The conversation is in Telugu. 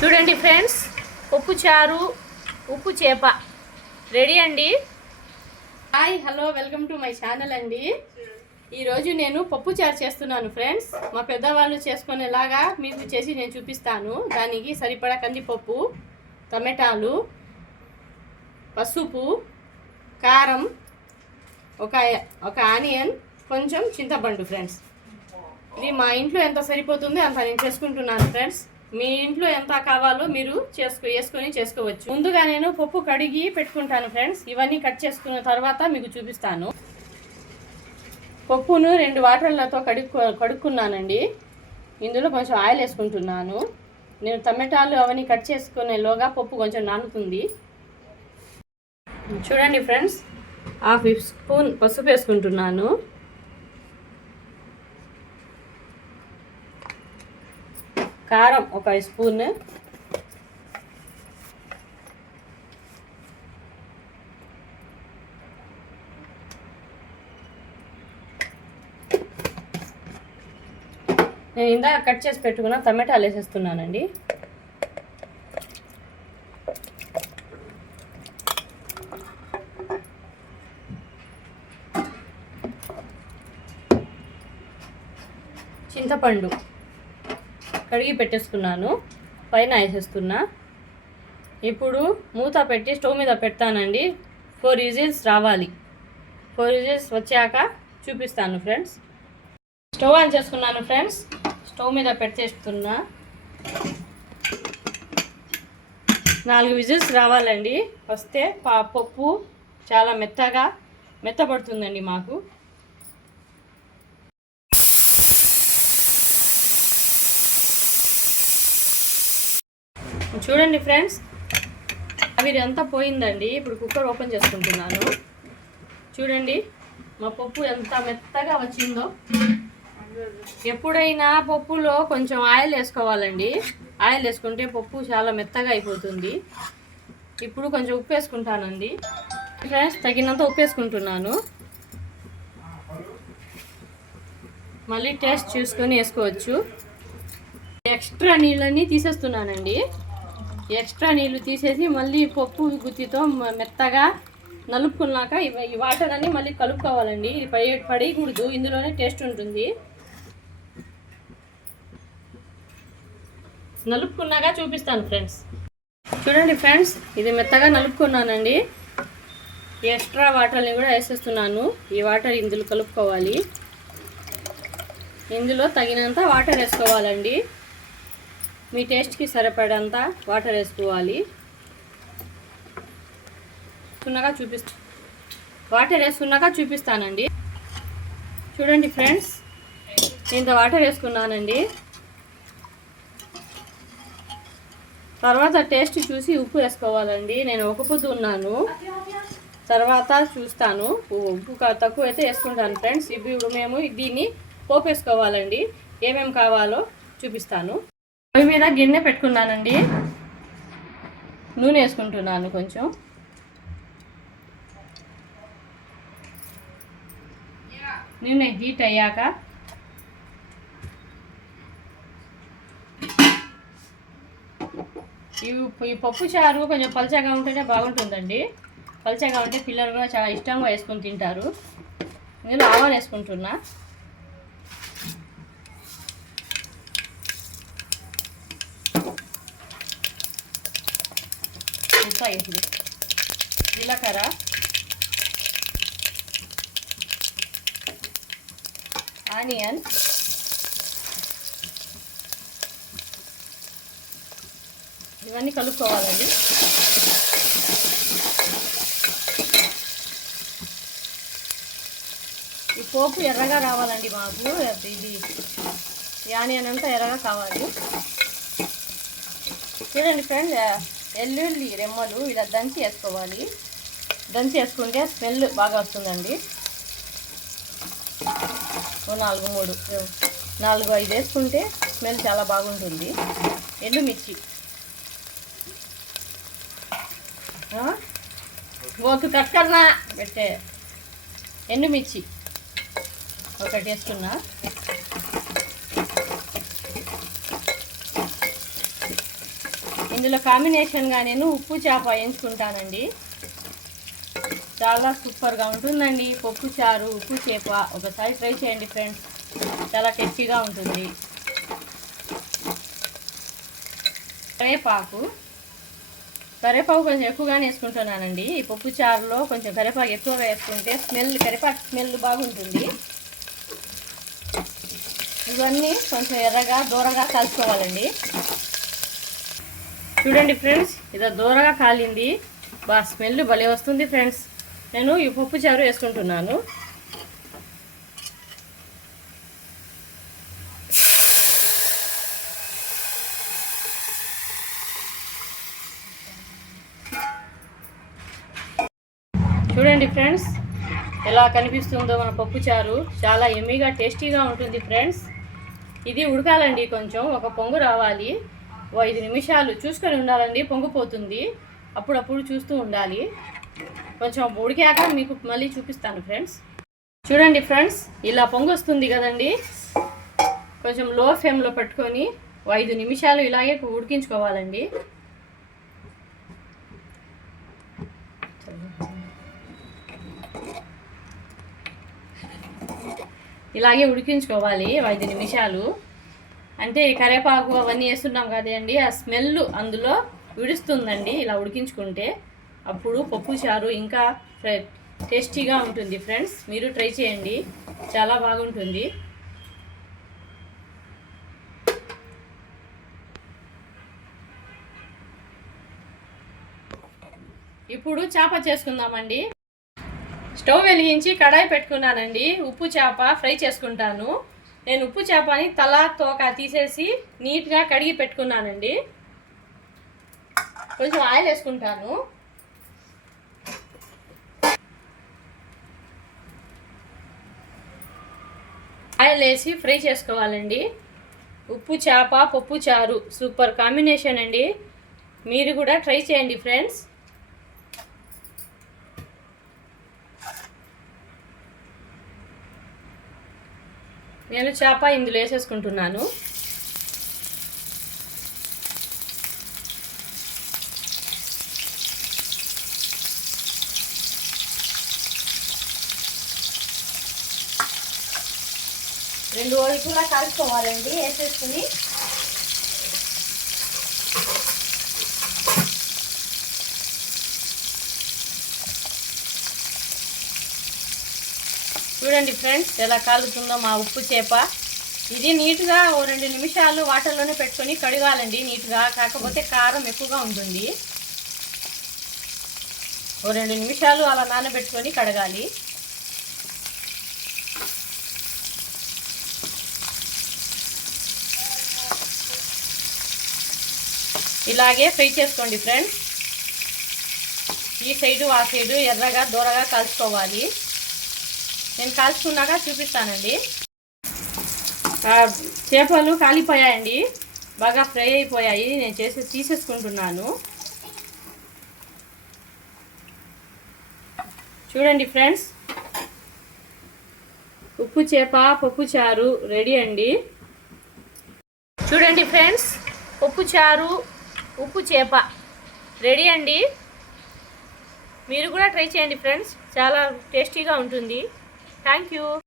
చూడండి ఫ్రెండ్స్, పప్పు చారు ఉప్పు చేప రెడీ అండి. Hi, hello, welcome to my channel అండి. ఈరోజు నేను పప్పు చారు చేస్తున్నాను ఫ్రెండ్స్. మా పెద్దవాళ్ళు చేసుకునేలాగా మీకు చేసి నేను చూపిస్తాను. దానికి సరిపడా కందిపప్పు, టమాటాలు, పసుపు, కారం, ఒక ఆనియన్, కొంచెం చింతపండు ఫ్రెండ్స్. ఇది మా ఇంట్లో ఎంత సరిపోతుందో అంత నేను చేసుకుంటున్నాను ఫ్రెండ్స్. మీ ఇంట్లో ఎంత కావాలో మీరు వేసుకొని చేసుకోవచ్చు. ముందుగా నేను పప్పు కడిగి పెట్టుకుంటాను ఫ్రెండ్స్. ఇవన్నీ కట్ చేసుకున్న తర్వాత మీకు చూపిస్తాను. పప్పును 2 వాటర్లతో కడుక్కున్నానండి. ఇందులో కొంచెం ఆయిల్ వేసుకుంటున్నాను. నేను టమాటాలు అవన్నీ కట్ చేసుకునేలోగా పప్పు కొంచెం నానుతుంది. చూడండి ఫ్రెండ్స్, 1/2 స్పూన్ పసుపు వేసుకుంటున్నాను. కారం 1 స్పూన్, నేను ఇందాక కట్ చేసి పెట్టుకున్న టమాటాలు వేసేస్తున్నానండి. చింతపండు కడిగి పెట్టేసుకున్నాను, పైన వేసేస్తున్నా. ఇప్పుడు మూత పెట్టి స్టవ్ మీద పెడతానండి. 4 విజిల్స్ రావాలి. 4 విజిల్స్ వచ్చాక చూపిస్తాను ఫ్రెండ్స్. స్టవ్ ఆన్ చేసుకున్నాను ఫ్రెండ్స్. స్టవ్ మీద పెట్టేస్తున్నా. 4 విజిల్స్ రావాలండి. వస్తే పప్పు చాలా మెత్తబడుతుందండి మాకు. చూడండి ఫ్రెండ్స్, ఆవిరి అంతా పోయిందండి. ఇప్పుడు కుక్కర్ ఓపెన్ చేసుకుంటున్నాను. చూడండి మా పప్పు ఎంత మెత్తగా వచ్చిందో. ఎప్పుడైనా పప్పులో కొంచెం ఆయిల్ వేసుకోవాలండి. ఆయిల్ వేసుకుంటే పప్పు చాలా మెత్తగా అయిపోతుంది. ఇప్పుడు కొంచెం ఉప్పు వేసుకుంటానండి ఫ్రెండ్స్. తగినంత ఉప్పు వేసుకుంటున్నాను. మళ్ళీ టేస్ట్ చూసుకొని వేసుకోవచ్చు. ఎక్స్ట్రా నీళ్ళని తీసేస్తున్నానండి. ఎక్స్ట్రా నీళ్ళు తీసేసి మళ్ళీ పప్పు గుత్తితో మెత్తగా నలుపుకున్నాక ఈ వాటర్ అన్ని మళ్ళీ కలుపుకోవాలండి. ఇది పడేయకూడదు, ఇందులోనే టేస్ట్ ఉంటుంది. నలుపుకున్నాక చూపిస్తాను ఫ్రెండ్స్. చూడండి ఫ్రెండ్స్, ఇది మెత్తగా నలుపుకున్నానండి. ఎక్స్ట్రా వాటర్ని కూడా వేసేస్తున్నాను. ఈ వాటర్ ఇందులో కలుపుకోవాలి. ఇందులో తగినంత వాటర్ వేసుకోవాలండి. మీ టేస్ట్కి సరిపడంత వాటర్ వేసుకోవాలి. వాటర్ వేసుకున్నాక చూపిస్తానండి. చూడండి ఫ్రెండ్స్, ఇంత వాటర్ వేసుకున్నానండి. తర్వాత టేస్ట్ చూసి ఉప్పు వేసుకోవాలండి. నేను ఒక పొద్దు ఉన్నాను, తర్వాత చూస్తాను. ఉప్పు తక్కువ అయితే వేసుకుంటాను ఫ్రెండ్స్. ఇప్పుడు మేము దీన్ని పోపు వేసుకోవాలండి. ఏమేమి కావాలో చూపిస్తాను. పొయ్యి మీద గిన్నె పెట్టుకున్నానండి. నూనె వేసుకుంటున్నాను కొంచెం. నూనె హీట్ అయ్యాక ఈ పప్పు చారు కొంచెం పలచగా ఉంటేనే బాగుంటుందండి. పలచగా ఉంటే పిల్లలు కూడా చాలా ఇష్టంగా వేసుకొని తింటారు. నేను ఆవాలు వేసుకుంటున్నా. జీలకర్ర, ఆనియన్, ఇవన్నీ కలుపుకోవాలండి. ఈ పోపు ఎర్రగా రావాలండి మాకు. ఇది ఆనియన్ అంతా ఎర్రగా కావాలి. చూడండి ఫ్రెండ్స్, వెల్లుల్లి రెమ్మలు ఇలా దంచి వేసుకోవాలి. దంచి వేసుకుంటే స్మెల్ బాగా వస్తుందండి. 4-5 వేసుకుంటే స్మెల్ చాలా బాగుంటుంది. ఎండుమిర్చి, ఓకు కక్కర్నా పెట్టే ఎండుమిర్చి ఒకటి వేసుకున్నా. ఇందులో కాంబినేషన్గా నేను ఉప్పు చేప ఎంచుకుంటానండి. చాలా సూపర్గా ఉంటుందండి పప్పు చారు ఉప్పు చేప. ఒకసారి ట్రై చేయండి ఫ్రెండ్స్, చాలా టేస్టీగా ఉంటుంది. కరివేపాకు కొంచెం ఎక్కువగానే వేసుకుంటున్నానండి. ఈ పప్పు చారులో కొంచెం కరివేపాకు ఎక్కువగా వేసుకుంటే కరివేపాకు స్మెల్ బాగుంటుంది. ఇవన్నీ కొంచెం ఎర్రగా దూరగా కలుపుకోవాలండి. చూడండి ఫ్రెండ్స్, ఇది దూరగా కాలింది, బాగా స్మెల్ భలే వస్తుంది ఫ్రెండ్స్. నేను ఈ పప్పు చారు వేసుకుంటున్నాను. చూడండి ఫ్రెండ్స్, ఎలా కనిపిస్తుందో మన పప్పు చారు. చాలా ఎమ్మీగా టేస్టీగా ఉంటుంది ఫ్రెండ్స్. ఇది ఉడకాలండి, కొంచెం ఒక పొంగు రావాలి. 5 నిమిషాలు చూసుకొని ఉండాలండి, పొంగిపోతుంది. అప్పుడప్పుడు చూస్తూ ఉండాలి. కొంచెం ఉడికాక మీకు మళ్ళీ చూపిస్తాను ఫ్రెండ్స్. చూడండి ఫ్రెండ్స్, ఇలా పొంగు వస్తుంది కదండి. కొంచెం లో ఫ్లేమ్లో పెట్టుకొని 5 నిమిషాలు ఇలాగే ఉడికించుకోవాలండి. ఇలాగే ఉడికించుకోవాలి 5 నిమిషాలు. అంటే కరివేపాకు అవన్నీ వేస్తున్నాం కదండి, ఆ స్మెల్ అందులో విడుస్తుందండి ఇలా ఉడికించుకుంటే. అప్పుడు పప్పు చారు ఇంకా టేస్టీగా ఉంటుంది ఫ్రెండ్స్. మీరు ట్రై చేయండి, చాలా బాగుంటుంది. ఇప్పుడు చేప చేసుకుందామండి. స్టవ్ వెలిగించి కడాయి పెట్టుకున్నానండి. ఉప్పు చేప ఫ్రై చేసుకుంటాను. నేను ఉప్పు చేపని తల తోక తీసేసి నీట్గా కడిగి పెట్టుకున్నానండి. కొంచెం ఆయిల్ వేసుకుంటాను. ఆయిల్ వేసి ఫ్రై చేసుకోవాలండి. ఉప్పు చేప పప్పు చారు సూపర్ కాంబినేషన్ అండి. మీరు కూడా ట్రై చేయండి ఫ్రెండ్స్. నేను చేప ఇందులో వేసేసుకుంటున్నాను. రెండు వైపులా కాల్చుకోవాలండి వేసేసుకుని. చూడండి ఫ్రెండ్స్, ఎలా కాలుతుందో మా ఉప్పు చేప. ఇది నీట్గా 2 నిమిషాలు వాటర్లోనే పెట్టుకొని కడగాలండి నీట్గా. కాకపోతే కారం ఎక్కువగా ఉంటుంది. 2 నిమిషాలు అలా నానబెట్టుకొని కడగాలి. ఇలాగే ఫ్రై చేసుకోండి ఫ్రెండ్స్. ఈ సైడు ఆ సైడు ఎర్రగా దూరగా కాల్చుకోవాలి. నేను కాల్చుకున్నాక చూపిస్తానండి. చేపలు కాలిపోయాయండి, బాగా ఫ్రై అయిపోయాయి. నేను తీసేసుకుంటున్నాను. చూడండి ఫ్రెండ్స్, ఉప్పు చేప పప్పు చారు రెడీ అండి. చూడండి ఫ్రెండ్స్, పప్పు చారు ఉప్పు చేప రెడీ అండి. మీరు కూడా ట్రై చేయండి ఫ్రెండ్స్, చాలా టేస్టీగా ఉంటుంది. Thank you.